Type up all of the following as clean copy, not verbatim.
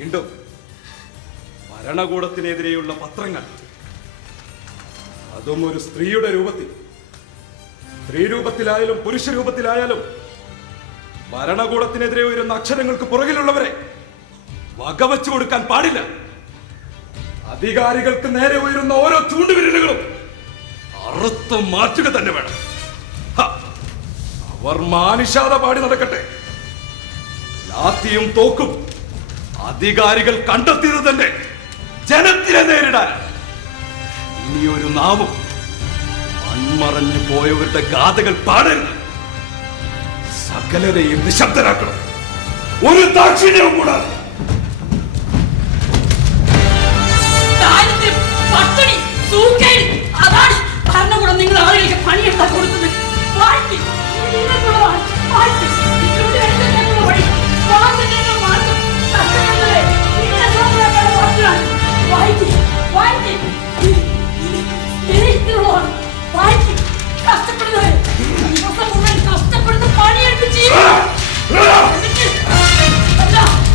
വീണ്ടും ഭരണകൂടത്തിനെതിരെയുള്ള പത്രങ്ങൾ, അതും ഒരു സ്ത്രീയുടെ രൂപത്തിൽ, സ്ത്രീ രൂപത്തിലായാലും പുരുഷ രൂപത്തിലായാലും ഭരണകൂടത്തിനെതിരെ ഉയരുന്ന അക്ഷരങ്ങൾക്ക് പുറകിലുള്ളവരെ വകവച്ചു കൊടുക്കാൻ പാടില്ല. അധികാരികൾക്ക് നേരെ ഉയരുന്ന ഓരോ ചൂണ്ടുവിരലുകളും അറുത്ത് മാറ്റുക തന്നെ വേണം. അവർ മാനുഷാത പാടി നടക്കട്ടെ. ലാത്തിയും തോക്കും അധികാരികൾ കണ്ടെത്തിയത് തന്നെ ജനത്തിനെ നേരിടാൻ. ഇനിയൊരു നാമം മൺമറഞ്ഞു പോയവരുടെ ഗാഥകൾ പാടരുത്. സകലരെയും നിശബ്ദരാക്കണം, ഒരു ദാക്ഷിണ്യവും കൂടാതെ. പട്ടിണി, സൂക്കേട്, അതാണ് ഭരണകൂടം നിങ്ങൾ ആളുകൾക്ക് പണിയെടുത്താൽ കൊടുക്കുന്നത്. കഷ്ടപ്പെടുന്നത് ദിവസം മുഴുവൻ കഷ്ടപ്പെടുന്ന പണിയെടുത്ത് നല്ല വാക്ക്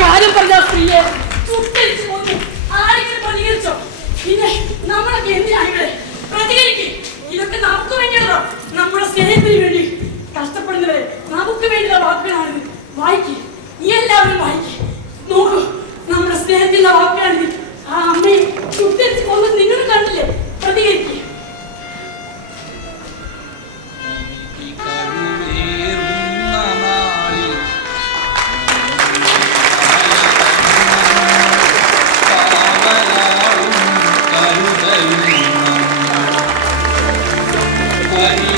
കാര്യം പറഞ്ഞ സ്ത്രീയെ ആരെങ്കിലും പ്രതികരിച്ചോ? പിന്നെ നമ്മളൊക്കെ എന്തിനാണ് ഇവിടെ പ്രതികരിക്കും? ഇതൊക്കെ നമുക്ക് വേണ്ടിയുള്ളോ? നമ്മുടെ സ്നേഹത്തിന് വേണ്ടി കഷ്ടപ്പെടുന്നവരെ നമുക്ക് വേണ്ടിയുള്ള വാക്കുകളാണിത്. വായിക്കും, ഈ എല്ലാവരും വായിക്കും. നോക്കൂ, നമ്മുടെ സ്നേഹത്തിന്റെ വാക്കുകളാണിത്. ആ അമ്മയെ ചുട്ടരിച്ച് കൊന്നത് നിങ്ങൾ കണ്ടില്ലേ? പ്രതികരിക്കും. Why